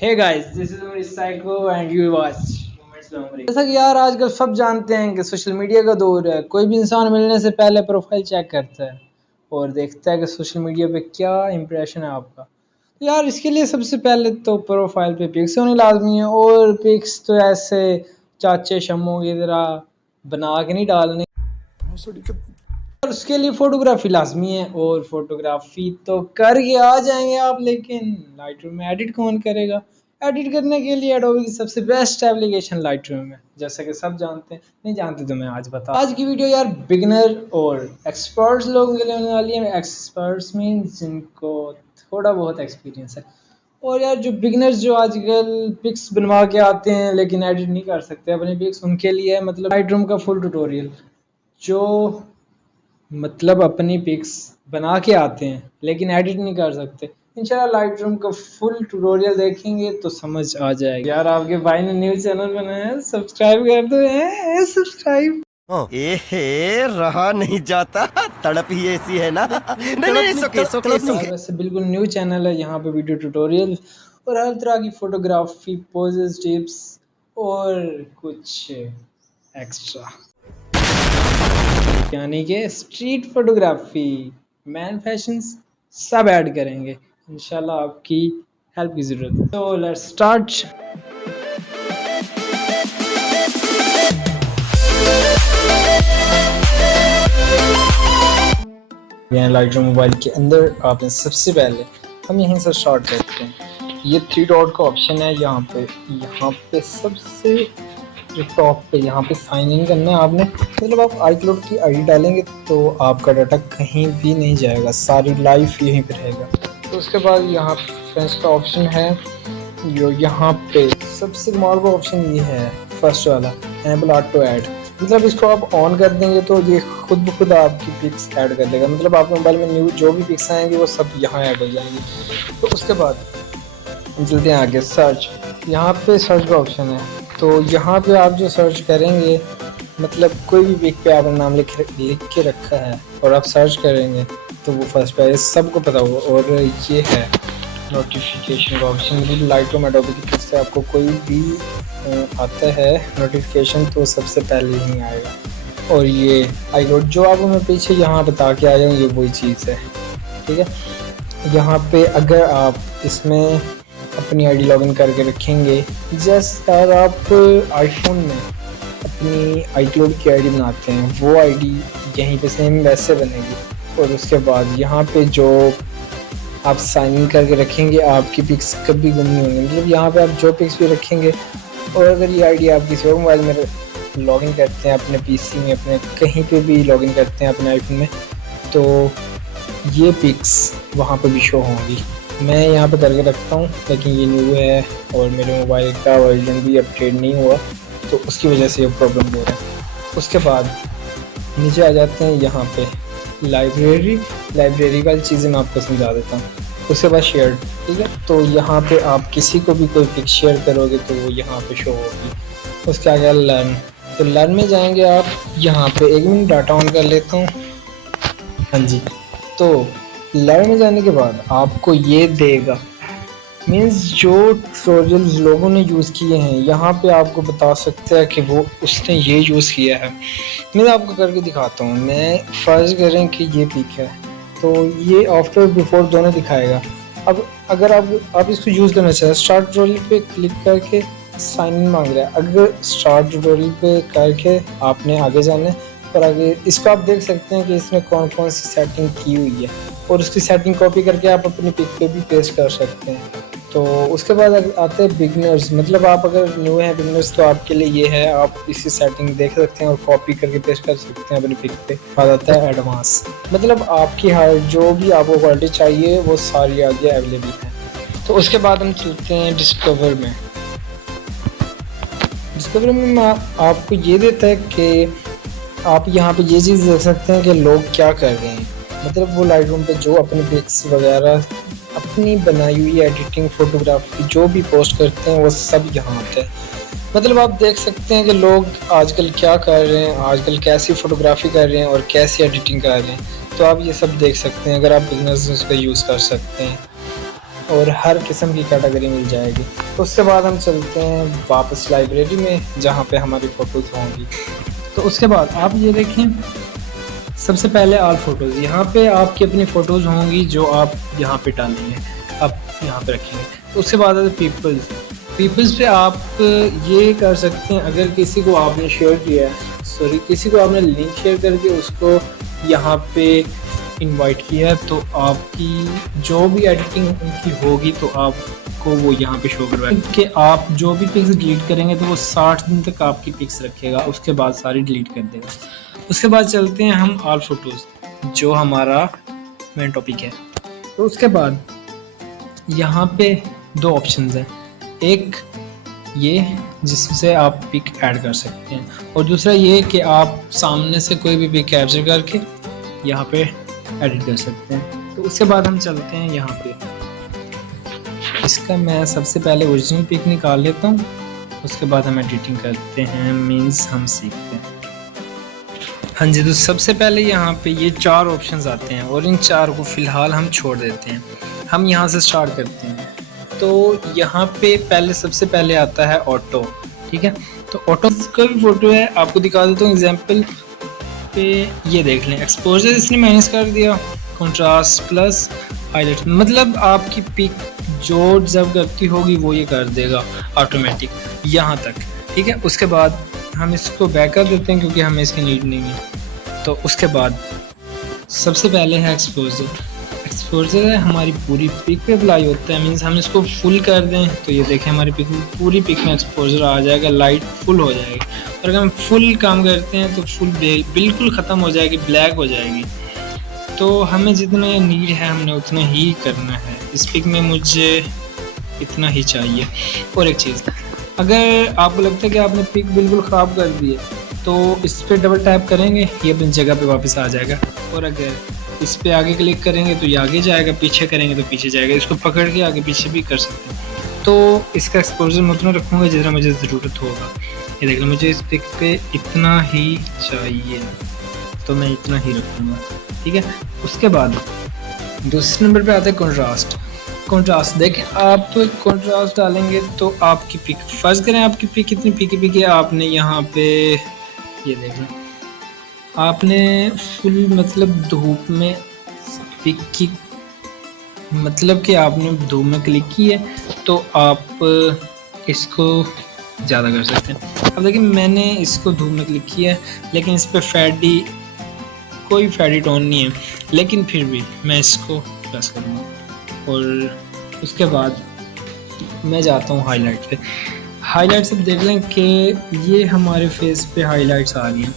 Hey guys, this is मेरी psycho and you watch moments memory. जैसा कि यार आजकल सब जानते हैं कि सोशल मीडिया का दौर है। कोई भी इंसान मिलने से पहले प्रोफाइल चेक करता है और देखता है कि सोशल मीडिया पे क्या इंप्रेशन है आपका। तो यार इसके लिए सबसे पहले तो प्रोफाइल पे पिक्स होनी लाजमी है, और पिक्स तो ऐसे चाचे शम्मों की तरह बना के नहीं डालने, और उसके लिए फोटोग्राफी लाजमी है। और फोटोग्राफी तो करके आ जाएंगे आप, लेकिन लाइटरूम में एडिट कौन करेगा? एडिट करने के लिए एडोबी की सबसे बेस्ट एप्लीकेशन लाइटरूम है, जैसा कि सब जानते हैं। नहीं जानते तो मैं आज बता। आज की वीडियो यार बिगिनर और एक्सपर्ट्स लोगों के लिए होने वाली है। एक्सपर्ट्स मीन्स जिनको थोड़ा बहुत एक्सपीरियंस है। और यार जो बिगिनर्स जो आजकल पिक्स बनवा के आते हैं लेकिन एडिट नहीं कर सकते अपने पिक्स, उनके लिए है मतलब लाइटरूम का फुल ट्यूटोरियल। जो मतलब अपनी पिक्स बना के आते हैं लेकिन एडिट नहीं कर सकते, इंशाल्लाह लाइटरूम का फुल ट्यूटोरियल देखेंगे तो समझ आ जाएगा। यार आपके भाई ने न्यू चैनल बनाया है, सब्सक्राइब कर दो। सब्सक्राइब रहा नहीं जाता, तड़प ही ऐसी है ना। नहीं, नहीं, वैसे बिल्कुल न्यू चैनल है। यहाँ पे वीडियो ट्यूटोरियल और हर तरह की फोटोग्राफी, पोजेस, टिप्स और कुछ एक्स्ट्रा, यानी कि स्ट्रीट फोटोग्राफी, मैन फैशन सब ऐड करेंगे। इंशाल्लाह आपकी हेल्प की ज़रूरत है। तो लेट्स स्टार्ट। लाइटरूम मोबाइल के अंदर आपने सबसे पहले हम यहीं से स्टार्ट करते हैं। ये थ्री डॉट का ऑप्शन है यहाँ पे सबसे टॉप पे यहाँ पे साइन इन करना है आपने। मतलब आप iCloud की आईडी डालेंगे तो आपका डाटा कहीं भी नहीं जाएगा, सारी लाइफ यहीं पे रहेगा। तो उसके बाद यहाँ फ्रेंड्स का ऑप्शन है, जो यहाँ पे सबसे कमाल का ऑप्शन ये है फर्स्ट वाला, एनेबल ऑटो ऐड। मतलब इसको आप ऑन कर देंगे तो ये खुद ब खुद आपकी पिक्स ऐड कर देगा। मतलब आपके मोबाइल में न्यू जो भी पिक्स आएंगी वो सब यहाँ ऐड हो जाएंगी। तो उसके बाद हम चलते हैं आगे, सर्च। यहाँ पे सर्च का ऑप्शन है, तो यहाँ पे आप जो सर्च करेंगे, मतलब कोई भी पिक पे आपने नाम लिख के रखा है और आप सर्च करेंगे तो वो फर्स्ट पे सबको पता होगा। और ये है नोटिफिकेशन का ऑप्शन। मतलब लाइटरूम एडोबी की तरफ से आपको कोई भी आता है नोटिफिकेशन तो सबसे पहले ही आएगा। और ये iCloud जो आपको मैं पीछे यहाँ बता के आया हूँ, ये वही चीज़ है, ठीक है। यहाँ पे अगर आप इसमें अपनी आईडी लॉगिन करके रखेंगे, जैसे यार आप आईफोन में अपनी iCloud की आईडी बनाते हैं, वो आईडी यहीं पे सेम वैसे बनेगी। और उसके बाद यहाँ पे जो आप साइन इन करके रखेंगे, आपकी पिक्स कभी गुम नहीं होंगी। मतलब यहाँ पे आप जो पिक्स भी रखेंगे, और अगर ये आईडी आप किसी और मोबाइल में लॉगिन करते हैं, अपने पीसी में, अपने कहीं पे भी लॉगिन करते हैं अपने आईफोन में, तो ये पिक्स वहाँ पे भी शो होंगी। मैं यहाँ पे करके रखता हूँ, लेकिन ये न्यू है और मेरे मोबाइल का वर्जन भी अपडेट नहीं हुआ, तो उसकी वजह से ये प्रॉब्लम हो रहा है। उसके बाद नीचे आ जाते हैं यहाँ पे लाइब्रेरी वाली चीज़ें मैं आपको समझा देता हूँ। उसके बाद शेयर, ठीक है। तो यहाँ पे आप किसी को भी कोई पिक शेयर करोगे तो वो यहाँ पे शो होगी। उसके आगे लर्न, तो लर्न में जाएंगे आप। यहाँ पे 1 मिनट डाटा ऑन कर लेता हूँ। हाँ जी, तो लर्न में जाने के बाद आपको ये देगा, मीन्स जो ट्यूटोरियल्स लोगों ने यूज़ किए हैं, यहाँ पे आपको बता सकता है कि वो उसने ये यूज़ किया है। मैं आपको करके दिखाता हूँ। मैं फर्ज करें कि ये पिक है, तो ये आफ्टर बिफोर दोनों दिखाएगा। अब अगर आप इसको यूज़ करना चाहें, स्टार्ट ट्यूटोरियल पे क्लिक करके साइन इन मांग रहा है। अगर स्टार्ट ट्यूटोरियल पे करके आपने आगे जाना है, और आगे इसको आप देख सकते हैं कि इसमें कौन कौन सी सेटिंग की हुई है, और उसकी सेटिंग कॉपी करके आप अपनी पिक पे भी पेस्ट कर सकते हैं। तो उसके बाद आते हैं बिगनर्स। मतलब आप अगर न्यू हैं बिगनर्स, तो आपके लिए ये है, आप इसी सेटिंग देख सकते हैं और कॉपी करके पेस्ट कर सकते हैं अपनी पिक पे। बाद आता है एडवांस, मतलब आपकी हर जो भी आपको क्वालिटी चाहिए वो सारी आगे अवेलेबल है। तो उसके बाद हम चलते हैं डिस्कवर में। डिस्कवर में आपको ये देता है कि आप यहाँ पे ये चीज़ देख सकते हैं कि लोग क्या कर रहे हैं। मतलब वो लाइटरूम पे जो अपनी पिक्स वगैरह अपनी बनाई हुई एडिटिंग, फोटोग्राफी जो भी पोस्ट करते हैं वो सब यहाँ आता है। मतलब आप देख सकते हैं कि लोग आजकल क्या कर रहे हैं, आजकल कैसी फ़ोटोग्राफी कर रहे हैं और कैसी एडिटिंग कर रहे हैं। तो आप ये सब देख सकते हैं, अगर आप बिजनेस उस पर यूज़ कर सकते हैं। और हर किस्म की कैटेगरी मिल जाएगी। उसके बाद हम चलते हैं वापस लाइब्रेरी में जहाँ पे हमारी फ़ोटोज़ होंगी। तो उसके बाद आप ये देखें, सबसे पहले ऑल फ़ोटोज़, यहाँ पे आपकी अपनी फ़ोटोज़ होंगी जो आप यहाँ पे डालेंगे, आप यहाँ पे रखेंगे। तो उसके बाद आता है पीपल्स पे आप ये कर सकते हैं, अगर किसी को आपने शेयर किया है, सॉरी किसी को आपने लिंक शेयर करके उसको यहाँ पे इनवाइट किया है, तो आपकी जो भी एडिटिंग उनकी होगी तो आपको वो यहाँ पे शो करवाएगा कि आप जो भी पिक्स डिलीट करेंगे तो वो 60 दिन तक आपकी पिक्स रखेगा, उसके बाद सारी डिलीट कर देगा। उसके बाद चलते हैं हम ऑल फोटोज़, जो हमारा मेन टॉपिक है। तो उसके बाद यहाँ पे दो ऑप्शंस हैं, एक ये जिससे आप पिक ऐड कर सकते हैं और दूसरा ये कि आप सामने से कोई भी पिक कैप्चर करके यहाँ पे एडिट कर सकते हैं। तो उसके बाद हम चलते हैं यहाँ पे, इसका मैं सबसे पहले ओरिजिनल पिक निकाल लेता हूँ, उसके बाद हम एडिटिंग करते हैं, मीन्स हम सीखते हैं। हाँ जी, तो सबसे पहले यहाँ पे ये 4 ऑप्शंस आते हैं और इन 4 को फ़िलहाल हम छोड़ देते हैं। हम यहाँ से स्टार्ट करते हैं। तो यहाँ पे पहले सबसे पहले आता है ऑटो, ठीक है। तो ऑटो का भी फ़ोटो है, आपको दिखा देता हूँ एग्जाम्पल पे। ये देख लें, एक्सपोजर इसने माइनस कर दिया, कंट्रास्ट प्लस हाईलाइट, मतलब आपकी पिक जो डिज़र्व करती होगी वो ये कर देगा ऑटोमेटिक यहाँ तक, ठीक है। उसके बाद हम इसको बैक कर देते हैं क्योंकि हमें इसकी नीड नहीं है। तो उसके बाद सबसे पहले है एक्सपोजर है हमारी पूरी पिक पे अप्लाई होता है, मीन्स हम इसको फुल कर दें तो ये देखें हमारी पिक पूरी पिक में एक्सपोजर आ जाएगा, लाइट फुल हो जाएगी। और अगर हम फुल काम करते हैं तो फुल बिल्कुल ख़त्म हो जाएगी, ब्लैक हो जाएगी। तो हमें जितना नीड है हमने उतना ही करना है, इस पिक में मुझे इतना ही चाहिए। और एक चीज़, अगर आपको लगता है कि आपने पिक बिल्कुल ख़राब कर दी है तो इस पर डबल टैप करेंगे, ये अपनी जगह पे वापस आ जाएगा। और अगर इस पर आगे क्लिक करेंगे तो ये आगे जाएगा, पीछे करेंगे तो पीछे जाएगा। इसको पकड़ के आगे पीछे भी कर सकते हैं। तो इसका एक्सपोजर मैं उतना रखूँगा जितना मुझे ज़रूरत होगा। ये देख लो, मुझे इस पिक पे इतना ही चाहिए तो मैं इतना ही रखूँगा, ठीक है। उसके बाद दूसरे नंबर पे आता है कंट्रास्ट। देखें, आप कंट्रास्ट डालेंगे तो आपकी पिक, फर्ज करें आपकी पिक कितनी पिकी है, आपने यहाँ पे ये देख लें, आपने फुल मतलब धूप में पिक की, मतलब कि आपने धूप में क्लिक की है तो आप इसको ज़्यादा कर सकते हैं। अब देखिए मैंने इसको धूप में क्लिक किया है लेकिन इस पर कोई फैडी टोन नहीं है, लेकिन फिर भी मैं इसको प्लस करूँगा। और उसके बाद मैं जाता हूँ हाईलाइट पे। हाईलाइट्स अब देख लें कि ये हमारे फेस पे हाईलाइट्स आ रही हैं,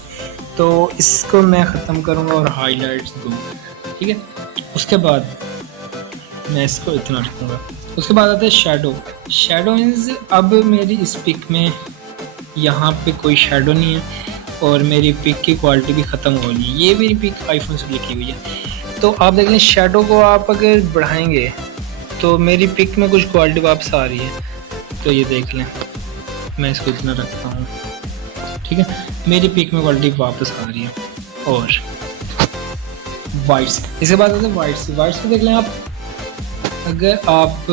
तो इसको मैं ख़त्म करूँगा और हाईलाइट्स दूँगा, ठीक है। उसके बाद मैं इसको इतना रखूँगा। उसके बाद आता है शैडो मीन्स अब मेरी इस पिक में यहाँ पे कोई शैडो नहीं है और मेरी पिक की क्वालिटी भी ख़त्म हो रही है। ये मेरी पिक आईफोन से लिखी हुई है। तो आप देख लें, शैडो को आप अगर बढ़ाएंगे तो मेरी पिक में कुछ क्वालिटी वापस आ रही है। तो ये देख लें, मैं इसको इतना रखता हूँ, ठीक है। मेरी पिक में क्वालिटी वापस आ रही है। और वाइट्स, इसके बाद आता है वाइट्स को देख लें आप, अगर आप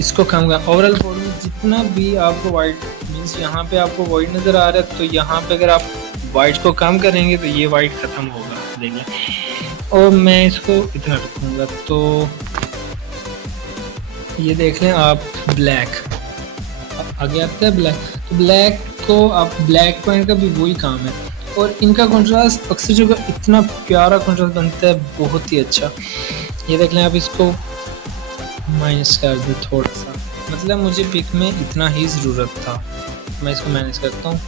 इसको कम करें ओवरऑल फोटो में जितना भी आपको वाइट मीन्स यहाँ पे आपको वाइट नज़र आ रहा है, तो यहाँ पे अगर आप वाइट को कम करेंगे तो ये वाइट ख़त्म होगा, देख लें। और मैं इसको इतना रखूँगा तो ये देख लें आप, ब्लैक आगे आता है ब्लैक। तो ब्लैक को आप, ब्लैक पॉइंट का भी वही काम है और इनका कंट्रास्ट अक्सर जगह इतना प्यारा कंट्रास्ट बनता है, बहुत ही अच्छा। ये देख लें आप, इसको माइनस कर दूँ थोड़ा सा, मतलब मुझे पिक में इतना ही ज़रूरत था, मैं इसको माइनस करता हूँ,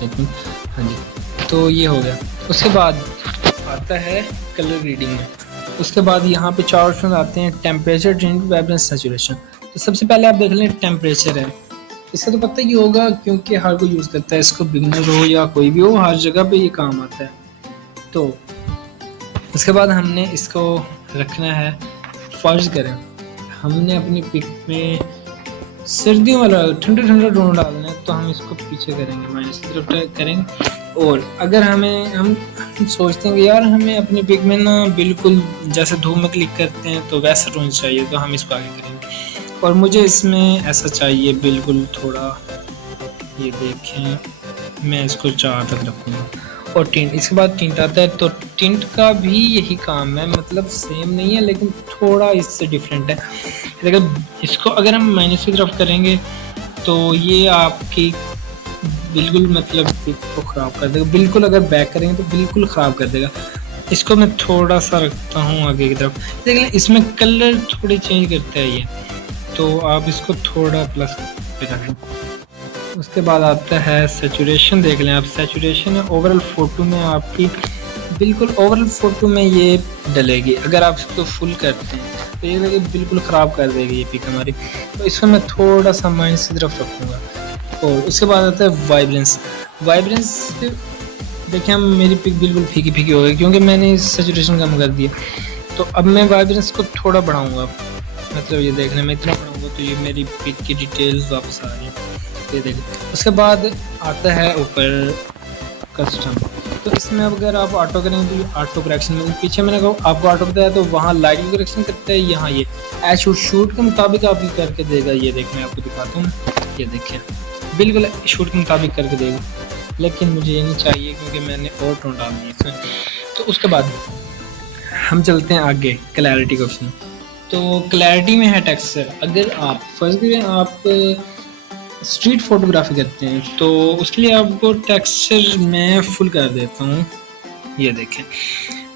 लेकिन हाँ जी, तो ये हो गया। उसके बाद आता है कलर ग्रेडिंग में। उसके बाद यहाँ पे 4 ऑप्शन आते हैं, टेम्परेचर, ड्रिंक, वाइब्रेंस, सैचुरेशन। तो सबसे पहले आप देख लें टेम्परेचर है, इसका तो पता ही होगा क्योंकि हर कोई यूज़ करता है इसको, बिगनर हो या कोई भी हो, हर जगह पे ये काम आता है। तो उसके बाद हमने इसको रखना है, फर्ज करें हमने अपनी पिक में सर्दियों वाला ठंडा टोन डालना है तो हम इसको पीछे करेंगे, माइनस की तरफ करेंगे और अगर हम सोचते हैं कि यार हमें अपनी पिक में ना बिल्कुल जैसे धूप में क्लिक करते हैं तो वैसा टोन चाहिए, तो हम इसको आगे करेंगे। और मुझे इसमें ऐसा चाहिए बिल्कुल थोड़ा, ये देखें मैं इसको 4 तक रखूँगा। और टिंट, इसके बाद टिंट आता है, तो टिंट का भी यही काम है, मतलब सेम नहीं है लेकिन थोड़ा इससे डिफरेंट है। लेकिन इसको अगर हम माइनस की तरफ करेंगे तो ये आपकी बिल्कुल मतलब पिक को ख़राब कर देगा, बिल्कुल अगर बैक करेंगे तो बिल्कुल ख़राब कर देगा। इसको मैं थोड़ा सा रखता हूँ आगे की तरफ, लेकिन इसमें कलर थोड़े चेंज करता है ये, तो आप इसको थोड़ा प्लस पे रखें। उसके बाद आता है सैचुरेशन, देख लें आप, सैचुरेशन है ओवरऑल फ़ोटो में आपकी बिल्कुल ओवरऑल फ़ोटो में ये डलेगी। अगर आप इसको फुल करते हैं तो ये देखिए बिल्कुल ख़राब कर देगी ये पिक हमारी, तो इसको मैं थोड़ा सा माइनस की तरफ रखूँगा। और उसके बाद आता है वाइब्रेंस। वाइब्रेंस देखिए हम, मेरी पिक बिल्कुल फीकी फीकी हो गई क्योंकि मैंने सैचुरेशन कम कर दिया, तो अब मैं वाइब्रेंस को थोड़ा बढ़ाऊँगा, मतलब ये देख लें मैं इतना बढ़ाऊँगा तो ये मेरी पिक की डिटेल्स वापस आ रही हैं, ये देखें। उसके बाद आता है ऊपर कस्टम, तो इसमें अगर आप ऑटो करेंगे तो ये ऑटो करेक्शन में, पीछे मैंने कहा आपको ऑटो बताया तो वहाँ लाइट करेक्शन करता है, यहाँ ये एज शूट के मुताबिक आप करके देगा। ये देखें मैं आपको दिखाता हूँ, ये देखें बिल्कुल शूट के मुताबिक करके देगा, लेकिन मुझे ये नहीं चाहिए क्योंकि मैंने और टोन डाल दिया इसमें। तो उसके बाद हम चलते हैं आगे क्लैरिटी का ऑप्शन। तो क्लैरिटी में है टेक्सचर। अगर आप फर्स्ट करें आप स्ट्रीट फोटोग्राफी करते हैं तो उसके लिए आपको टेक्सचर मैं फुल कर देता हूँ, ये देखें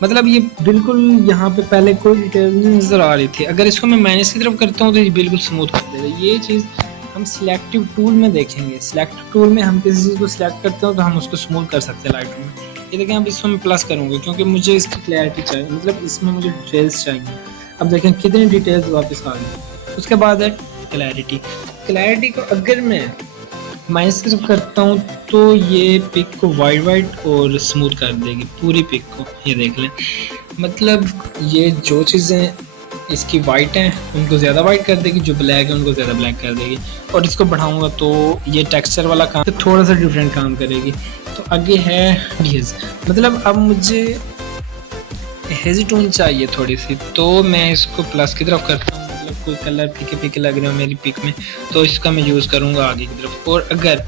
मतलब ये बिल्कुल यहाँ पे पहले कोई डिटेल नहीं नज़र आ रही थी, अगर इसको मैं माइनस की तरफ करता हूँ तो ये बिल्कुल स्मूथ कर देगा। ये चीज़ हम सिलेक्टिव टूल में देखेंगे, सिलेक्टिव टूल में हम किसी चीज़ को सिलेक्ट करते हो तो हम उसको स्मूथ कर सकते हैं लाइट में। ये देखें अब इसमें मैं प्लस करूँगा क्योंकि मुझे इसकी क्लैरिटी चाहिए, मतलब इसमें मुझे डिटेल्स चाहिए। अब देखें कितनी डिटेल्स वापस आ गई। उसके बाद है क्लैरिटी। क्लैरिटी को अगर मैं माइनस की तरफ करता हूँ तो ये पिक को वाइट और स्मूथ कर देगी पूरी पिक को, ये देख लें। मतलब ये जो चीज़ें इसकी वाइट हैं उनको ज़्यादा वाइट कर देगी, जो ब्लैक है उनको ज़्यादा ब्लैक कर देगी। और इसको बढ़ाऊँगा तो ये टेक्सचर वाला काम तो थोड़ा सा डिफरेंट काम करेगी। तो आगे है हेज, मतलब अब मुझे हेजी टोन चाहिए थोड़ी सी, तो मैं इसको प्लस की तरफ करता हूँ। मतलब कोई कलर फीके फीके लग रहे हो मेरी पिक में तो इसका मैं यूज़ करूँगा आगे की तरफ। और अगर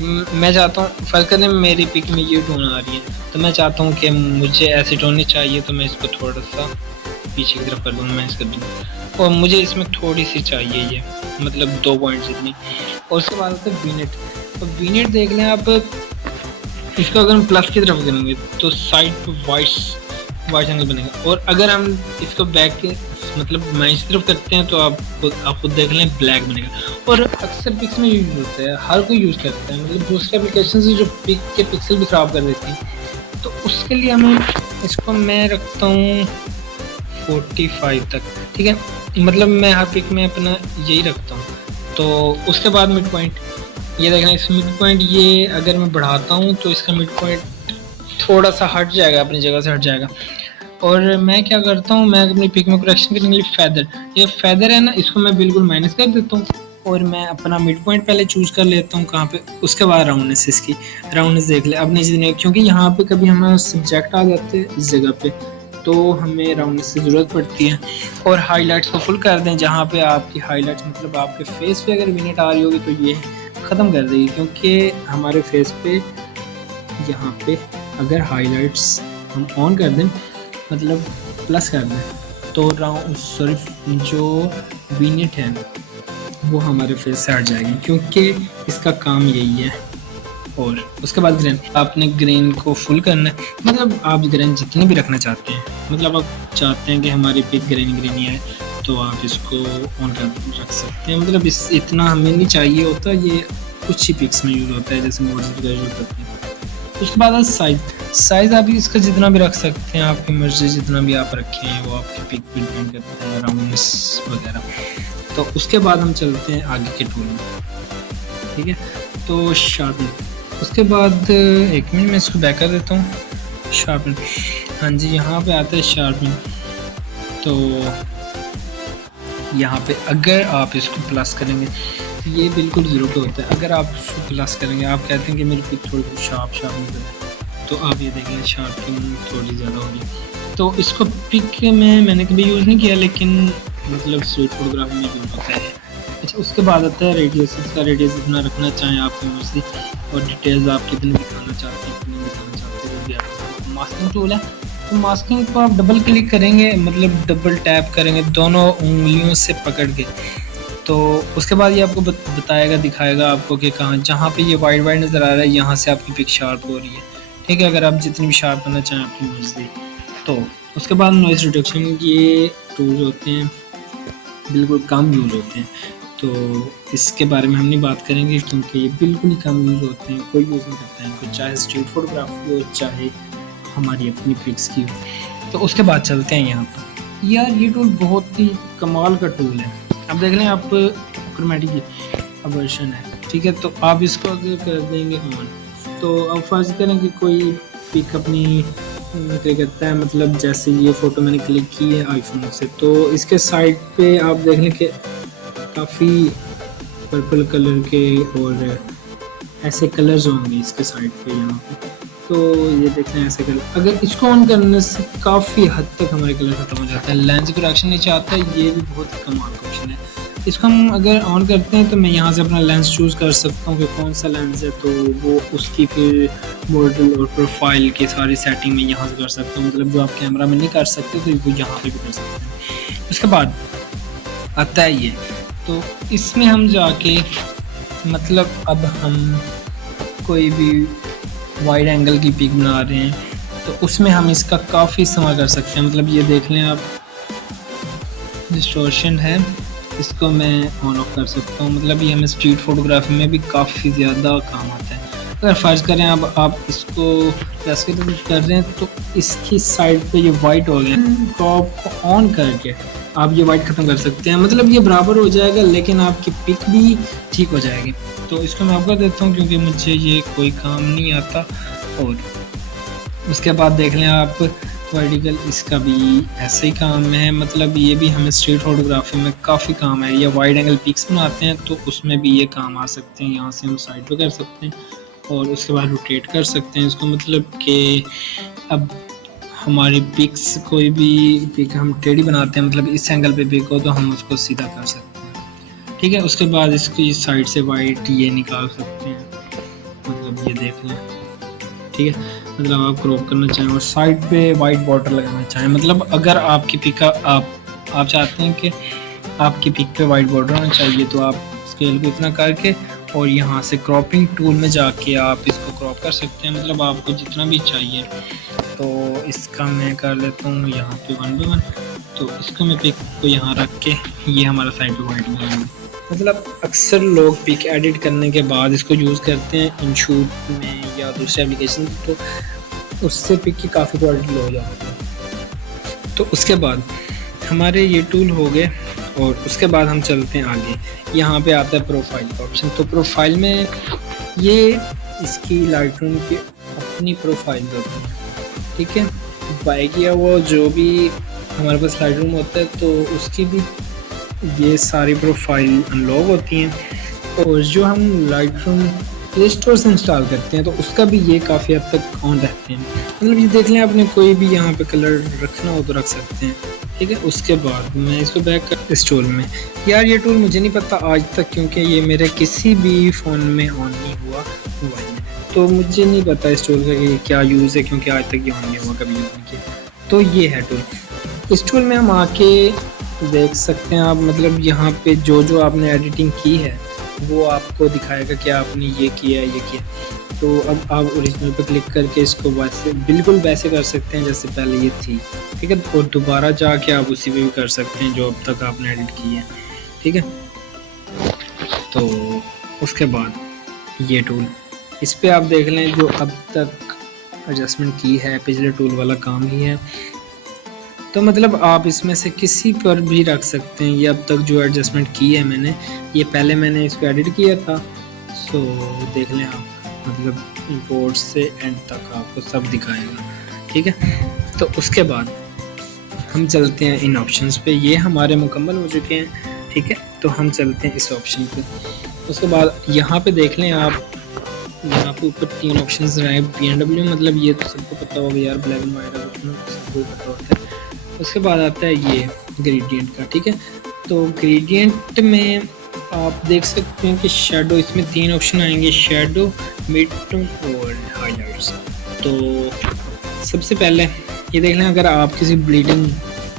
मैं चाहता हूँ फर्क करने में मेरी पिक में ये टोन आ रही है तो मैं चाहता हूँ कि मुझे ऐसी टोन नहीं चाहिए, तो मैं इसको थोड़ा सा पीछे की तरफ कर दूँगा, मैं इसका दूँ। और मुझे इसमें थोड़ी सी चाहिए ये, मतलब 2 पॉइंट जितनी। और उसके बाद आता है वीनेट। तो वीनेट देख लें आप, इसको अगर हम प्लस की तरफ करेंगे तो साइड पे वाइट एंगल बनेगा। और अगर हम इसको बैक के मतलब माइनस की तरफ करते हैं तो आप खुद देख लें ब्लैक बनेगा। और अक्सर पिक्स में यूज होता है, हर कोई यूज़ करता है, मतलब दूसरे एप्लीकेशन से जो पिक के पिक्सल भी ख़राब कर देती हैं। तो उसके लिए हमें इसको मैं रखता हूँ 45 तक, ठीक है, मतलब मैं हर पिक में अपना यही रखता हूँ। तो उसके बाद मिड पॉइंट, ये देखना इस मिड पॉइंट, ये अगर मैं बढ़ाता हूँ तो इसका मिड पॉइंट थोड़ा सा हट जाएगा, अपनी जगह से हट जाएगा। और मैं क्या करता हूँ, मैं अपनी पिक में करेक्शन करने के लिए फैदर, ये फैदर है ना, इसको मैं बिल्कुल माइनस कर देता हूँ और मैं अपना मिड पॉइंट पहले चूज़ कर लेता हूँ कहाँ पे। उसके बाद राउंडनेस, इसकी राउंडनेस देख ले अपनी चीज़, क्योंकि यहाँ पे कभी हमें सब्जेक्ट आ जाते हैं इस जगह पे तो हमें राउंडनेस की ज़रूरत पड़ती है। और हाईलाइट्स को फुल कर दें, जहाँ पे आपकी हाईलाइट्स मतलब आपके फेस पे अगर विनेट आ रही होगी तो ये ख़त्म कर देगी, क्योंकि हमारे फेस पे यहाँ पे अगर हाईलाइट्स हम ऑन कर दें मतलब प्लस कर दें तो जो विनेट है वो हमारे फेस से हट जाएगी, क्योंकि इसका काम यही है। और उसके बाद ग्रेन, आपने ग्रेन को फुल करना है, मतलब आप ग्रेन जितनी भी रखना चाहते हैं, मतलब आप चाहते हैं कि हमारी पिक ग्रेन ही है तो आप इसको ऑन कर रख सकते हैं। मतलब इतना हमें नहीं चाहिए होता, ये कुछ ही पिक्स में यूज़ होता है, जैसे मोड का यूज़ करते हैं। उसके बाद साइज़ आप इसका जितना भी रख सकते हैं, आपकी मर्जी जितना भी आप रखें वो आपकी पिक पे डिपेंड करता है, राउंडनेस वगैरह। तो उसके बाद हम चलते हैं आगे के टूल में, ठीक है। तो शार्पन, उसके बाद एक मिनट मैं इसको बैक कर देता हूँ। शार्पन, हाँ जी, यहाँ पे आता है शार्पन। तो यहाँ पे अगर आप इसको प्लस करेंगे ये बिल्कुल 0 पे होता है, अगर आप इसको प्लस करेंगे, आप कहते हैं कि मेरी पिक थोड़ी शार्प नजर है तो आप ये देखें शार्पिंग थोड़ी ज़्यादा होगी। तो इसको पिक में मैंने कभी यूज़ नहीं किया, लेकिन मतलब स्ट्रीट फोटोग्राफी में यूज़ होता है। अच्छा, उसके बाद आता है रेडियस। इसका रेडियस जितना रखना चाहें आपकी मर्जी, और डिटेल्स आप कितनी दिखाना चाहते हैं कितनी दिखाना चाहते हैं वो भी आप। मास्किंग टूल है, तो मास्किंग को आप डबल क्लिक करेंगे, मतलब डबल टैप करेंगे दोनों उंगलियों से पकड़ के, तो उसके बाद ये आपको बताएगा, दिखाएगा आपको कि कहाँ, जहाँ पे ये वाइट वाइट नज़र आ रहा है यहाँ से आपकी पिक शार्प हो रही है। ठीक है, अगर आप जितनी भी शार्प करना चाहें आपकी मर्जी। तो उसके बाद नॉइज़ रिडक्शन, ये टूल्स होते हैं बिल्कुल कम यूज़ होते हैं, तो इसके बारे में हम नहीं बात करेंगे क्योंकि ये बिल्कुल ही कम यूज़ होते हैं, कोई यूज़ नहीं करता है इनको, चाहे स्ट्रीट फोटोग्राफी हो चाहे हमारी अपनी पिक्स की हो। तो उसके बाद चलते हैं यहाँ पर। यार ये टूल बहुत ही कमाल का टूल है। अब देख लें आप, क्रोमेटिक वर्जन है, ठीक है। तो आप इसको अगर कर देंगे ऑन, तो अब फर्ज करें कि कोई पिक अपनी क्या कहता है, मतलब जैसे ये फ़ोटो मैंने क्लिक की है आईफोन से, तो इसके साइड पे आप देख लें कि काफ़ी पर्पल कलर के और ऐसे कलर्स होंगे इसके साइड पे यहाँ पे। तो ये देख लें ऐसे कलर, अगर इसको ऑन करने से काफ़ी हद तक हमारे कलर ख़त्म हो जाता है। लेंस करेक्शन नीचे आता है, ये भी बहुत कमाल का ऑप्शन है। इसको हम अगर ऑन करते हैं तो मैं यहाँ से अपना लेंस चूज़ कर सकता हूँ कि कौन सा लेंस है, तो वो उसकी फिर मॉडल और प्रोफाइल की सारी सेटिंग में यहाँ से कर सकता हूँ, मतलब जो आप कैमरा में नहीं कर सकते तो वो यहाँ पे भी कर सकते हैं। उसके बाद आता है ये, तो इसमें हम जाके मतलब अब हम कोई भी वाइड एंगल की पिक बना रहे हैं तो उसमें हम इसका काफ़ी इस्तेमाल कर सकते हैं। मतलब ये देख लें आप, डिस्टॉर्शन है, इसको मैं ऑन ऑफ कर सकता हूँ, मतलब ये हमें स्ट्रीट फोटोग्राफी में भी काफ़ी ज़्यादा काम आता है। अगर फर्ज करें अब आप इसको प्रेस कर रहे हैं तो इसकी साइड पे ये वाइट हो गया, क्रॉप को ऑन करके आप ये वाइट ख़त्म कर सकते हैं, मतलब ये बराबर हो जाएगा लेकिन आपकी पिक भी ठीक हो जाएगी। तो इसको मैं आपको देता हूँ क्योंकि मुझे ये कोई काम नहीं आता। और उसके बाद देख लें आप वर्टिकल, इसका भी ऐसे ही काम है, मतलब ये भी हमें स्ट्रीट फोटोग्राफी में काफ़ी काम है। या वाइड एंगल पिक्स बनाते हैं तो उसमें भी ये काम आ सकते हैं, यहाँ से हम साइड पे कर सकते हैं और उसके बाद रोटेट कर सकते हैं इसको, मतलब कि अब हमारी पिक्स कोई भी पिक हम टेढ़ी बनाते हैं, मतलब इस एंगल पे पिक हो तो हम उसको सीधा कर सकते हैं। ठीक है, उसके बाद इसकी साइड से वाइट ये निकाल सकते हैं, मतलब ये देख लें। ठीक है, मतलब आप क्रॉप करना चाहें और साइड पे वाइट बॉर्डर लगाना चाहें, मतलब अगर आपकी पिक आप चाहते हैं कि आपकी पिक पे वाइट बॉर्डर होना चाहिए तो आप स्केल को इतना करके और यहाँ से क्रॉपिंग टूल में जाके आप इसको क्रॉप कर सकते हैं, मतलब आपको जितना भी चाहिए। तो इसका मैं कर लेता हूँ यहाँ पे 1:1, तो इसको मैं पिक को यहाँ रख के ये हमारा साइड पे वाइट बनाएंगे। मतलब अक्सर लोग पिक एडिट करने के बाद इसको यूज़ करते हैं इनशूट में या दूसरे एप्लीकेशन, तो उससे पिक की काफ़ी क्वालिटी लो हो जाती है। तो उसके बाद हमारे ये टूल हो गए और उसके बाद हम चलते हैं आगे। यहाँ पे आता है प्रोफाइल का ऑप्शन, तो प्रोफाइल में ये इसकी लाइटरूम की अपनी प्रोफाइल होती है। ठीक है, बाय किया वो जो भी हमारे पास लाइटरूम होता है तो उसकी भी ये सारी प्रोफाइल अनलॉक होती हैं, और जो हम लाइटरूम प्ले स्टोर से इंस्टॉल करते हैं तो उसका भी ये काफ़ी हद तक ऑन रहते हैं। मतलब ये देख लें, आपने कोई भी यहाँ पे कलर रखना हो तो रख सकते हैं। ठीक है, उसके बाद मैं इसको बैक कर इस टूल में। यार ये टूल मुझे नहीं पता आज तक, क्योंकि ये मेरे किसी भी फ़ोन में ऑन नहीं हुआ मोबाइल में, तो मुझे नहीं पता इस टूल का ये क्या यूज़ है, क्योंकि आज तक ये ऑन नहीं हुआ, कभी यूज़ नहीं किया। तो ये है टूल। इस टूल में हम आके देख सकते हैं आप, मतलब यहाँ पे जो जो आपने एडिटिंग की है वो आपको दिखाएगा कि आपने ये किया ये किया। तो अब आप ओरिजिनल पे क्लिक करके इसको वैसे बिल्कुल वैसे कर सकते हैं जैसे पहले ये थी। ठीक है, और दोबारा जाके आप उसी पे भी कर सकते हैं जो अब तक आपने एडिट की है। ठीक है, तो उसके बाद ये टूल, इस पे आप देख लें जो अब तक एडजस्टमेंट की है, पिछले टूल वाला काम ही है। तो मतलब आप इसमें से किसी पर भी रख सकते हैं। ये अब तक जो एडजस्टमेंट की है मैंने, ये पहले मैंने इसको एडिट किया था, सो देख लें आप, मतलब इंपोर्ट से एंड तक आपको सब दिखाएगा। ठीक है, तो उसके बाद हम चलते हैं इन ऑप्शंस पे। ये हमारे मुकम्मल हो चुके हैं। ठीक है, तो हम चलते हैं इस ऑप्शन पे। उसके बाद यहाँ पे देख लें आप, यहाँ पे ऊपर 3 ऑप्शंस रहे BMW, मतलब ये तो सबको पता होगा यार, ब्लैक एंड वाइट है, सबको पता होता है। उसके बाद आता है ये ग्रेडियंट का, ठीक है। तो ग्रेडियंट में आप देख सकते हैं कि शेडो, इसमें 3 ऑप्शन आएंगे, शेडो, मिड टोन और हाइलाइट्स। तो सबसे पहले ये देख लें, अगर आप किसी ब्लीडिंग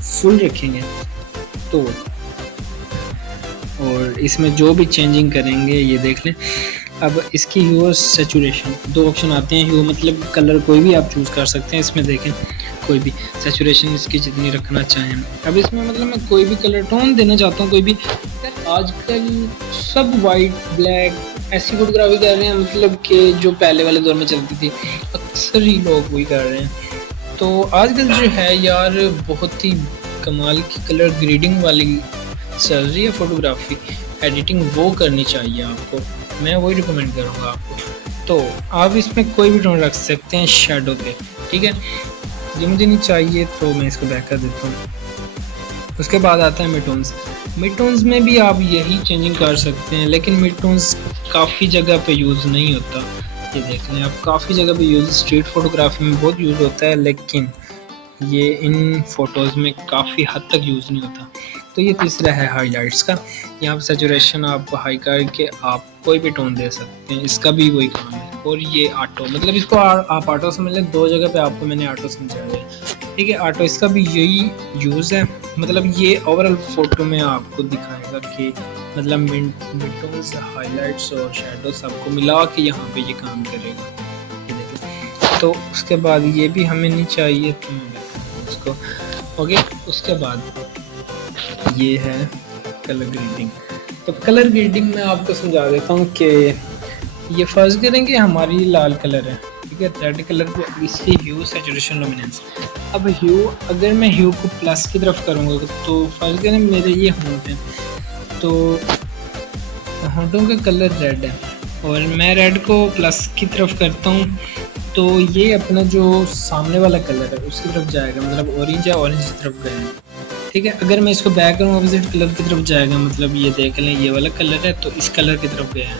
फुल रखेंगे तो, और इसमें जो भी चेंजिंग करेंगे ये देख लें। अब इसकी ह्यू और सैचुरेशन 2 ऑप्शन आते हैं। ह्यू मतलब कलर कोई भी आप चूज़ कर सकते हैं, इसमें देखें कोई भी। सैचुरेशन इसकी जितनी रखना चाहें। अब इसमें मतलब मैं कोई भी कलर टोन देना चाहता हूँ, कोई भी। आजकल सब वाइट ब्लैक ऐसी फोटोग्राफी कर रहे हैं, मतलब कि जो पहले वाले दौर में चलती थी, अक्सर ही लोग वही कर रहे हैं। तो आजकल जो है यार बहुत ही कमाल की कलर ग्रेडिंग वाली चल रही है फोटोग्राफी, एडिटिंग वो करनी चाहिए आपको, मैं वही रिकमेंड करूँगा आपको। तो आप इसमें कोई भी टोन रख सकते हैं शेडो पे, ठीक है। ये मुझे नहीं चाहिए तो मैं इसको बैक कर देता हूँ। उसके बाद आता है मिड टोन्स। मिड टोन्स में भी आप यही चेंजिंग कर सकते हैं, लेकिन मिड टोन्स काफ़ी जगह पे यूज़ नहीं होता। ये देख लें आप, काफ़ी जगह पे यूज़, स्ट्रीट फोटोग्राफी में बहुत यूज़ होता है, लेकिन ये इन फ़ोटोज़ में काफ़ी हद तक यूज़ नहीं होता। तो ये तीसरा है हाइलाइट्स का। यहाँ पर सैचुरेशन आप हाई करके आप कोई भी टोन दे सकते हैं, इसका भी वही काम है। और ये ऑटो, मतलब इसको आप ऑटो समझ लें, 2 जगह पे आपको मैंने ऑटो समझाया है, ठीक है। ऑटो, इसका भी यही यूज़ है, मतलब ये ओवरऑल फ़ोटो में आपको दिखाएगा कि मतलब मिड टोन्स, हाइलाइट्स और शेडो सबको मिला के यहाँ पे ये काम करेगा, ये देखिए। तो उसके बाद ये भी हमें नहीं चाहिए, तो मैं इसको ओके। उसके बाद ये है कलर ग्रेडिंग। तो कलर ग्रेडिंग में आपको समझा देता हूँ कि ये फर्ज करेंगे हमारी लाल कलर है, ठीक है, रेड कलर को, इसकी ह्यू, सैचुरेशन, लुमिनेंस। अब ह्यू, अगर मैं ह्यू को प्लस की तरफ करूँगा तो फर्ज करें मेरे ये होंठ हैं, तो होंठों का कलर रेड है और मैं रेड को प्लस की तरफ करता हूँ, तो ये अपना जो सामने वाला कलर है उसकी तरफ जाएगा, मतलब ऑरेंज है, ऑरेंज की तरफ गए, ठीक है। अगर मैं इसको बैक करूँ ऑपोजिट कलर की तरफ जाएगा, मतलब ये देख लें ये वाला कलर है तो इस कलर की तरफ गया है।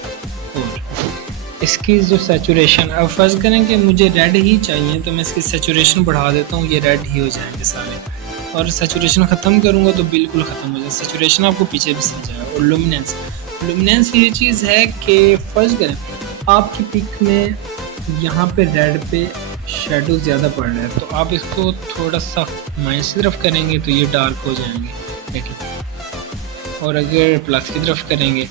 और इसकी जो सैचुरेशन, अब फर्ज करें कि मुझे रेड ही चाहिए तो मैं इसकी सैचुरेशन बढ़ा देता हूँ, ये रेड ही हो जाएंगे सारे। और सैचुरेशन ख़त्म करूँगा तो बिल्कुल ख़त्म हो जाए। सैचुरेशन आपको पीछे भी समझाया। और लुमिनेंस, लुमिनेंस ये चीज़ है कि फर्ज करें आपकी पिक में यहाँ पे रेड पे शेडो ज़्यादा पड़ रहा है, तो आप इसको थोड़ा सा माइनस की तरफ करेंगे तो ये डार्क हो जाएंगे, देखिए। और अगर प्लस की तरफ करेंगे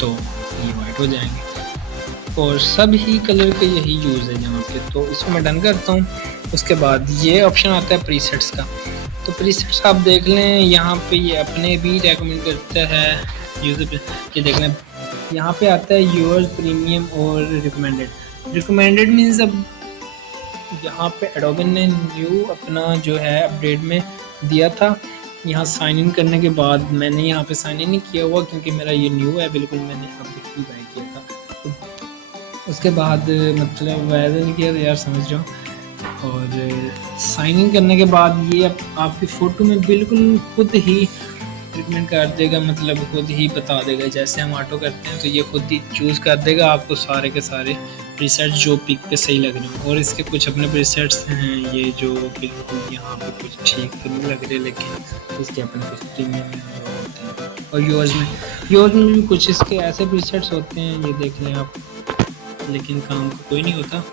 तो ये वाइट हो जाएंगे। और सब ही कलर का यही यूज़ है यहाँ पे। तो इसको मैं डन करता हूँ। उसके बाद ये ऑप्शन आता है प्रीसेट्स का। तो प्रीसेट्स आप देख लें, यहाँ पे ये अपने भी रेकमेंड करता है यूज़र पे। ये देख लें यहाँ पे आता है यूज़र, प्रीमियम और रिकमेंडेड। रिकमेंडेड मीन्स अब यहाँ पे एडोबे ने न्यू अपना जो है अपडेट में दिया था। यहाँ साइन इन करने के बाद मैंने यहाँ पे साइन इन नहीं किया हुआ क्योंकि मेरा ये न्यू है बिल्कुल, मैंने अभी बाय किया था। तो उसके बाद मतलब वैसे नहीं किया तो यार समझ रहा हूँ। और साइन इन करने के बाद ये आपकी फ़ोटो में बिल्कुल खुद ही रिकमेंड कर देगा, मतलब खुद ही बता देगा। जैसे हम ऑटो करते हैं तो ये खुद ही चूज़ कर देगा आपको सारे के सारे प्रीसेट्स जो पिक पे सही लग रहे हैं। और इसके कुछ अपने प्रीसेट्स हैं ये जो बिल्कुल यहाँ पे कुछ ठीक तो नहीं लग रहे, लेकिन इसके अपने कुछ प्रीमियम होते हैं। और यूज़ में भी कुछ इसके ऐसे प्रीसेट्स होते हैं, ये देख लें आप, लेकिन काम का कोई नहीं होता,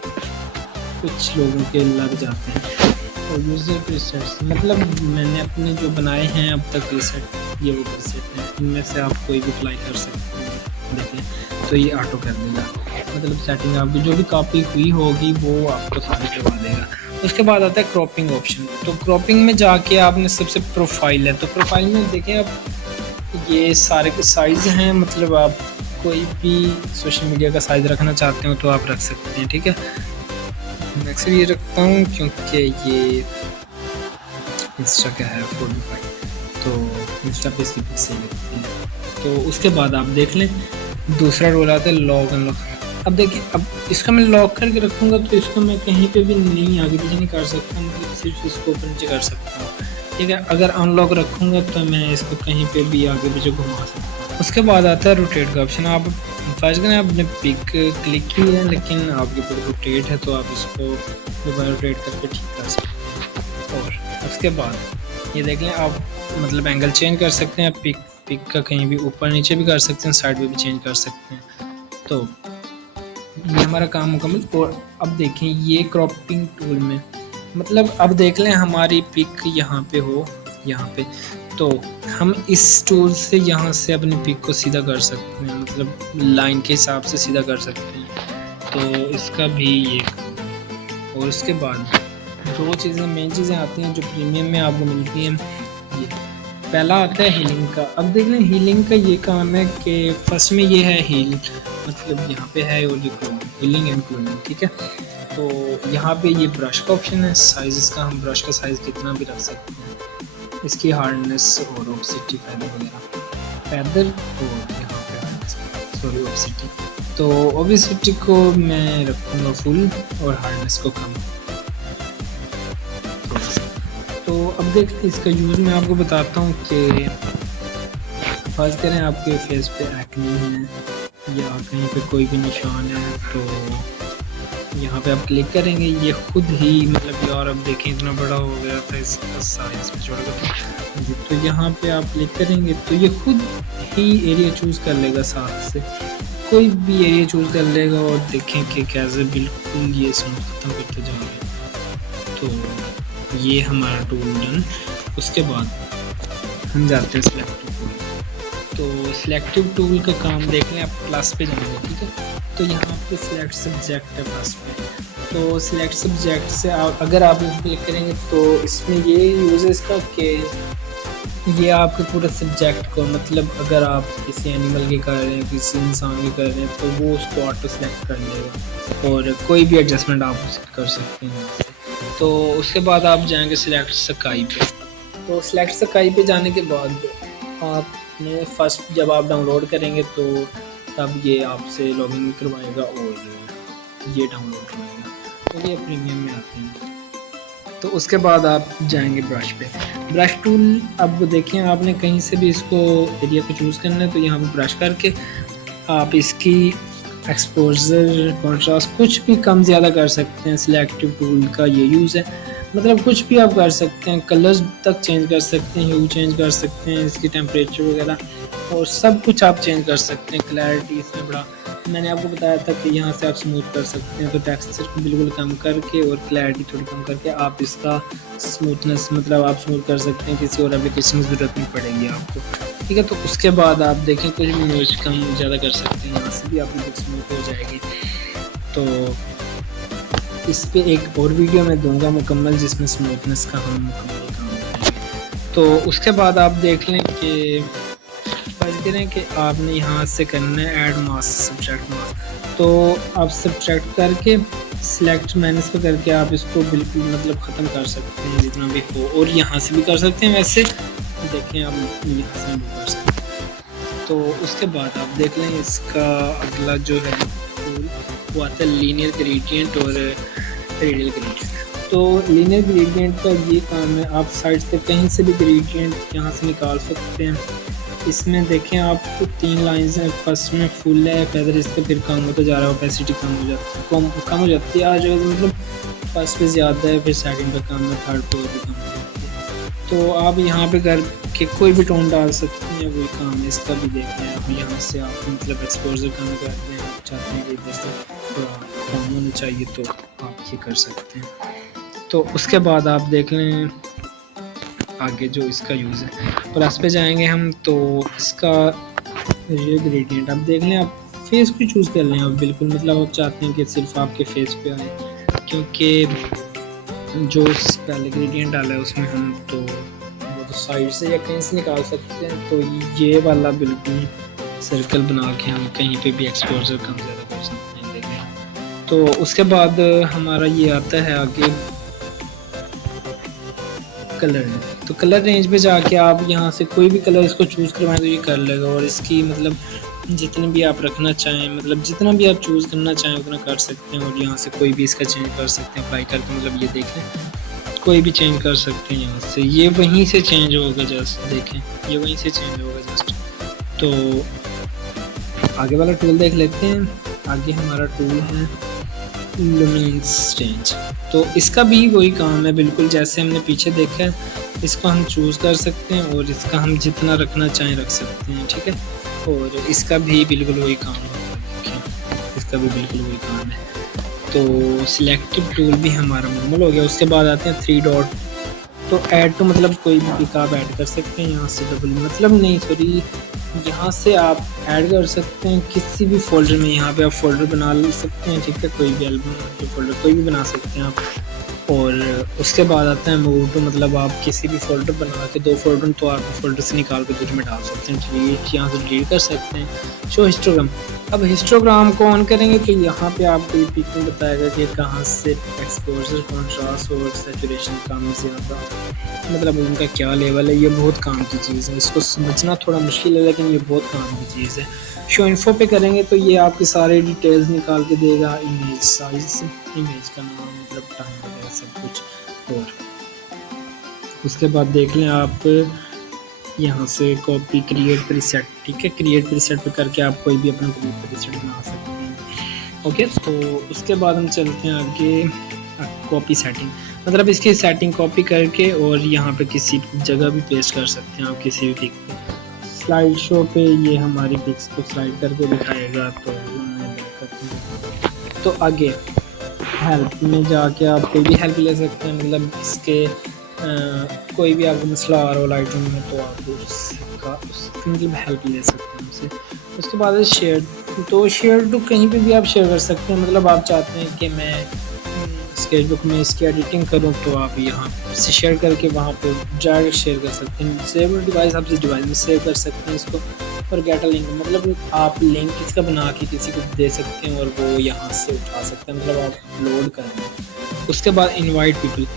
कुछ लोगों के लग जाते हैं। और यूज़र प्रीसेट्स मतलब मैंने अपने जो बनाए हैं अब तक प्रीसेट, ये वो प्रीसेट हैं, इनमें से आप कोई भी अप्लाई कर सकते हैं, देखें तो ये ऑटो कर देगा। मतलब सेटिंग आपकी जो भी कॉपी हुई होगी वो आपको सारी करवा देगा। उसके बाद आता है क्रॉपिंग ऑप्शन। तो क्रॉपिंग में जाके आपने सबसे प्रोफाइल है, तो प्रोफाइल में देखें आप ये सारे के साइज़ हैं, मतलब आप कोई भी सोशल मीडिया का साइज़ रखना चाहते हो तो आप रख सकते हैं, ठीक है। मैं अक्सर ये रखता हूँ क्योंकि ये इंस्टा का है 45, तो इंस्टा पे इसकी पिक सही लगती है। तो उसके बाद आप देख लें दूसरा रोल आता है लॉक अनलॉक। अब देखिए, अब इसका मैं लॉक करके रखूँगा तो इसको मैं कहीं पे भी नहीं आगे पीछे नहीं कर सकता, मतलब सिर्फ इसको ऊपर नीचे कर सकता हूँ, ठीक है। अगर अनलॉक रखूँगा तो मैं इसको कहीं पे भी आगे पीछे घुमा सकता हूँ। उसके बाद आता है रोटेट का ऑप्शन। आप फर्ज करें आपने पिक क्लिक की है, लेकिन आपके ऊपर रोटेट है तो आप इसको दोबारा रोटेट करके ठीक कर सकते हैं। और उसके बाद ये देख लें आप मतलब एंगल चेंज कर सकते हैं, पिक का कहीं भी ऊपर नीचे भी कर सकते हैं, साइड में भी चेंज कर सकते हैं। तो ये हमारा काम मुकम्मल। और अब देखें ये क्रॉपिंग टूल में मतलब अब देख लें हमारी पिक यहाँ पे हो, यहाँ पे, तो हम इस टूल से यहाँ से अपनी पिक को सीधा कर सकते हैं, मतलब लाइन के हिसाब से सीधा कर सकते हैं। तो इसका भी ये काम। और उसके बाद दो चीज़ें मेन चीज़ें आती हैं जो प्रीमियम में आपको मिलती हैं। ये पहला आता है हीलिंग का। अब देख लें हीलिंग का ये काम है कि फर्स्ट में ये है हील, मतलब यहाँ पे है और ये हीलिंग एंड क्लोनिंग, ठीक है। तो यहाँ पे ये ब्रश का ऑप्शन है, साइज इसका हम ब्रश का साइज़ कितना भी रख सकते हैं, इसकी हार्डनेस और ऑब्सिटी फैदर और यहाँ पे सॉरी ऑब्सिटी, तो ऑब्सिटी को मैं रखूँगा फुल और हार्डनेस को कम। तो अब देख इसका यूज़ मैं आपको बताता हूँ कि फर्ज करें आपके फेस पे एक्ने है या कहीं पे कोई भी निशान है, तो यहाँ पे आप क्लिक करेंगे, ये खुद ही मतलब यार अब देखें इतना बड़ा हो गया था, इसका साइज में छोटा था। तो यहाँ पे आप क्लिक करेंगे तो ये खुद ही एरिया चूज़ कर लेगा, साथ से कोई भी एरिया चूज़ कर लेगा और देखें कि कैसे बिल्कुल ये स्मूथ खत्म करते जा रहे हैं। तो ये हमारा टूल डन। उसके बाद हम जाते हैं सिलेक्टिव टूल। तो सिलेक्टिव टूल का काम देख लें, आप प्लस पे जाएंगे, ठीक है। तो यहाँ पे सिलेक्ट सब्जेक्ट है प्लस पे, तो सिलेक्ट सब्जेक्ट से अगर आप क्लिक करेंगे तो इसमें ये यूज़ है इसका कि ये आपके पूरे सब्जेक्ट को, मतलब अगर आप किसी एनिमल के कर रहे हैं, किसी इंसान के कर रहे हैं, तो वो उसको ऑटो सेलेक्ट कर लेगा और कोई भी एडजस्टमेंट आप कर सकते हैं। तो उसके बाद आप जाएंगे सिलेक्ट स्काई पे। तो सिलेक्ट स्काई पे जाने के बाद आपने फर्स्ट जब आप डाउनलोड करेंगे तो तब ये आपसे लॉगिन करवाएगा और ये डाउनलोड करवाएगा, तो ये प्रीमियम में आते हैं। तो उसके बाद आप जाएंगे ब्रश पे। ब्रश टूल अब देखें आपने कहीं से भी इसको एरिया को चूज़ करना है, तो यहाँ पे ब्रश करके आप इसकी एक्सपोजर कॉन्ट्रास्ट कुछ भी कम ज़्यादा कर सकते हैं। सिलेक्टिव टूल का ये यूज़ है, मतलब कुछ भी आप कर सकते हैं, कलर्स तक चेंज कर सकते हैं, ह्यू चेंज कर सकते हैं, इसकी टेम्परेचर वगैरह और सब कुछ आप चेंज कर सकते हैं। क्लैरिटी इसमें बड़ा मैंने आपको बताया था कि यहाँ से आप स्मूथ कर सकते हैं, तो टेक्सचर को बिल्कुल कम करके और क्लैरिटी थोड़ी कम करके आप इसका स्मूथनेस मतलब आप स्मूथ कर सकते हैं, किसी और एप्लीकेशन की ज़रूरत नहीं पड़ेगी आपको, ठीक है। तो उसके बाद आप देखें कुछ भी नॉइज़ कम ज़्यादा कर सकते हैं, यहाँ से भी आपकी बुक स्मूथ हो जाएगी। तो इस पे एक और वीडियो मैं दूंगा मुकम्मल जिसमें स्मूथनेस का हम मुकम्मल काम करेंगे। तो उसके बाद आप देख लें कि फर्ज करें कि आपने यहाँ से करना है ऐड मास्क सब्ट्रैक्ट मास्क, तो आप सब्ट्रैक्ट करके सिलेक्ट माइनस पे करके आप इसको बिल्कुल मतलब ख़त्म कर सकते हैं जितना भी हो, और यहाँ से भी कर सकते हैं, वैसे देखें आप यहाँ से भी कर सकते हैं। तो उसके बाद आप देख लें इसका अगला जो है वो आता है लीनियर ग्रेडियंट और रेडियल ग्रेडियंट। तो लीनियर ग्रेडियंट का ये काम है, आप साइड से कहीं से भी ग्रेडियंट यहाँ से निकाल सकते हैं। इसमें देखें आप 3 लाइंस हैं, फर्स्ट में फुल है फैदर, इसका फिर कम होता जा रहा है, ओपेसिटी कम हो जाती है, आज मतलब फर्स्ट पे ज़्यादा है, फिर सेकंड पे कम है, थर्ड पे और भी कम हो जाती है। तो आप यहाँ पे करके कोई भी टोन डाल सकते हैं, वही काम है इसका भी। देखें आप यहाँ से आप मतलब एक्सपोजर कम करते हैं, आप चाहते हैं कि जैसे थोड़ा कम होना चाहिए तो आप ये कर सकते हैं। तो उसके बाद आप देख लें आगे जो इसका यूज़ है, प्लस पे जाएंगे हम, तो इसका रेडियल ग्रेडियंट आप देख लें, आप फेस को चूज़ कर लें आप बिल्कुल, मतलब आप चाहते हैं कि सिर्फ आपके फेस पे आए, क्योंकि जो पहले ग्रेडियंट डाला है उसमें हम तो साइड से या कहीं से निकाल सकते हैं, तो ये वाला बिल्कुल सर्कल बना के हम कहीं पे भी एक्सपोजर कम ज़्यादा कर सकते हैं। देखें तो उसके बाद हमारा ये आता है आगे कलर। तो कलर रेंज पे जाके आप यहाँ से कोई भी कलर इसको चूज़ करवाएं तो ये कर लेगा, और इसकी मतलब जितने भी आप रखना चाहें, मतलब जितना भी आप चूज़ करना चाहें उतना कर सकते हैं, और यहाँ से कोई भी इसका चेंज कर सकते हैं अप्लाई करके, मतलब ये देखें कोई भी चेंज कर सकते हैं यहाँ से, ये वहीं से चेंज होगा, जस्ट देखें ये वहीं से चेंज होगा जस्ट। तो आगे वाला टूल देख लेते हैं। आगे हमारा टूल है लुमिनेंस रेंज। तो इसका भी वही काम है, बिल्कुल जैसे हमने पीछे देखा है। इसको हम चूज़ कर सकते हैं और इसका हम जितना रखना चाहें रख सकते हैं, ठीक है। और इसका भी बिल्कुल वही काम है, इसका भी बिल्कुल वही काम है। तो सिलेक्टिव टूल भी हमारा नॉर्मल हो गया। उसके बाद आते हैं 3 डॉट। तो ऐड टू मतलब कोई भी पिक आप ऐड कर सकते हैं यहाँ से, डबल मतलब नहीं सॉरी, यहाँ से आप ऐड कर सकते हैं किसी भी फोल्डर में। यहाँ पे आप फोल्डर बना ले सकते हैं, ठीक है, कोई भी एल्बम के फोल्डर कोई भी बना सकते हैं आप। और उसके बाद आता है मूव टू, मतलब आप किसी भी फोल्डर बना के 2 फोल्डर तो आप फोल्डर से निकाल के दूसरे में डाल सकते हैं। डिलीट यहाँ से डिलीट कर सकते हैं। Show histogram. अब हिस्टोग्राम को ऑन करेंगे तो यहाँ पे आपको ये पिक में बताएगा कि कहाँ से एक्सपोजर, कॉन्ट्रास्ट और सैचुरेशन कम ज़्यादा, मतलब उनका क्या लेवल है। ये बहुत काम की चीज़ है, इसको समझना थोड़ा मुश्किल है लेकिन ये बहुत काम की चीज़ है। शो इन्फो पे करेंगे तो ये आपकी सारे डिटेल्स निकाल के देगा, इमेज साइज, इमेज का नाम, मतलब टाइम वगैरह सब कुछ। और उसके बाद देख लें आप यहाँ से कॉपी क्रिएट प्रीसेट, ठीक है, क्रिएट प्रीसेट पे करके आप कोई भी अपना क्रिएट प्रीसेट बना सकते हैं। ओके, तो उसके बाद हम चलते हैं आगे कॉपी सेटिंग, मतलब इसकी सेटिंग कॉपी करके और यहाँ पे किसी जगह भी पेस्ट कर सकते हैं आप, किसी भी पिक पे। स्लाइड शो पे ये हमारी पिक्स को स्लाइड करके दिखाएगा। तो आगे हेल्प में जाके आप कोई भी हेल्प ले सकते हैं, मतलब इसके कोई भी आपको मसला आ रहा हो लाइटरूम में तो आप उसकी मतलब हेल्प ले सकते हैं उससे। उसके बाद है शेयर। तो शेयर टू कहीं पे भी आप शेयर कर सकते हैं, मतलब आप चाहते हैं कि मैं स्केचबुक में इसकी एडिटिंग करूं तो आप यहाँ से शेयर करके वहाँ पे डायरेक्ट शेयर कर सकते हैं। सेव डिवाइस, आप जिस डिवाइस में सेव कर सकते हैं इसको। और गेट अ लिंक, मतलब आप लिंक इसका बना के किसी को दे सकते हैं और वो यहाँ से उठा सकते हैं, मतलब आप अपलोड करेंगे। उसके बाद इनवाइट पीपल।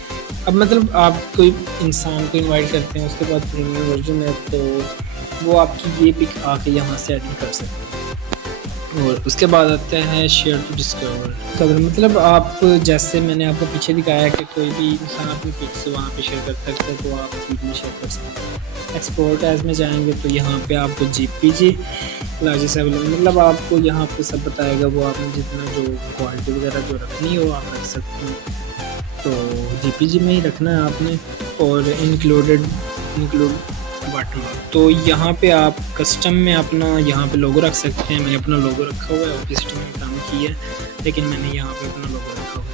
अब मतलब आप कोई इंसान को इनवाइट करते हैं, उसके बाद प्रीमियम वर्जन है तो वो आपकी ये पिक आके यहाँ से एडिट कर सकते हैं। और उसके बाद आते हैं शेयर टू डिस्कवर, मतलब आप जैसे मैंने आपको पीछे दिखाया कि कोई भी इंसान अपनी पिक से वहाँ पे शेयर कर सकते हैं तो आप फीड में शेयर कर सकते हैं। एक्सपोर्ट एज में जाएंगे तो यहाँ पे आपको JPG लार्जेस्ट अवेलेबल, मतलब आपको यहाँ पे सब बताएगा, वो आपने जितना जो क्वालिटी वगैरह जो रखनी हो आप रख सकते हैं। तो JPG में ही रखना है आपने। और इंक्लूड वाटरमार्क, तो यहाँ पे आप कस्टम में अपना यहाँ पे लोगो रख सकते हैं। मैंने अपना लोगो रखा हुआ है, ऑब्वियसली मैंने काम किया है लेकिन मैंने यहाँ पे अपना लोगो रखा हुआ है,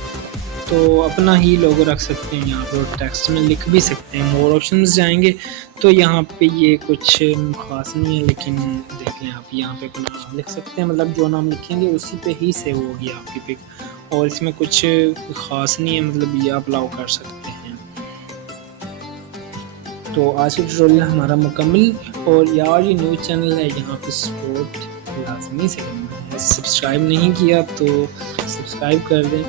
तो अपना ही लोगो रख सकते हैं यहाँ पे। और टेक्स्ट में लिख भी सकते हैं। मोर ऑप्शंस जाएंगे तो यहाँ पे ये कुछ खास नहीं है, लेकिन देख लें आप यहाँ पे अपना नाम लिख सकते हैं, मतलब जो नाम लिखेंगे उसी पे ही सेव होगी आपकी पिक। और इसमें कुछ ख़ास नहीं है, मतलब ये आप अलाउ कर सकते हैं। तो आज की ट्यूटोरियल हमारा मुकम्मल। और यार ये न्यू चैनल है, यहाँ पे सपोर्ट लाजमी से करना है। सब्सक्राइब नहीं किया तो सब्सक्राइब कर दें।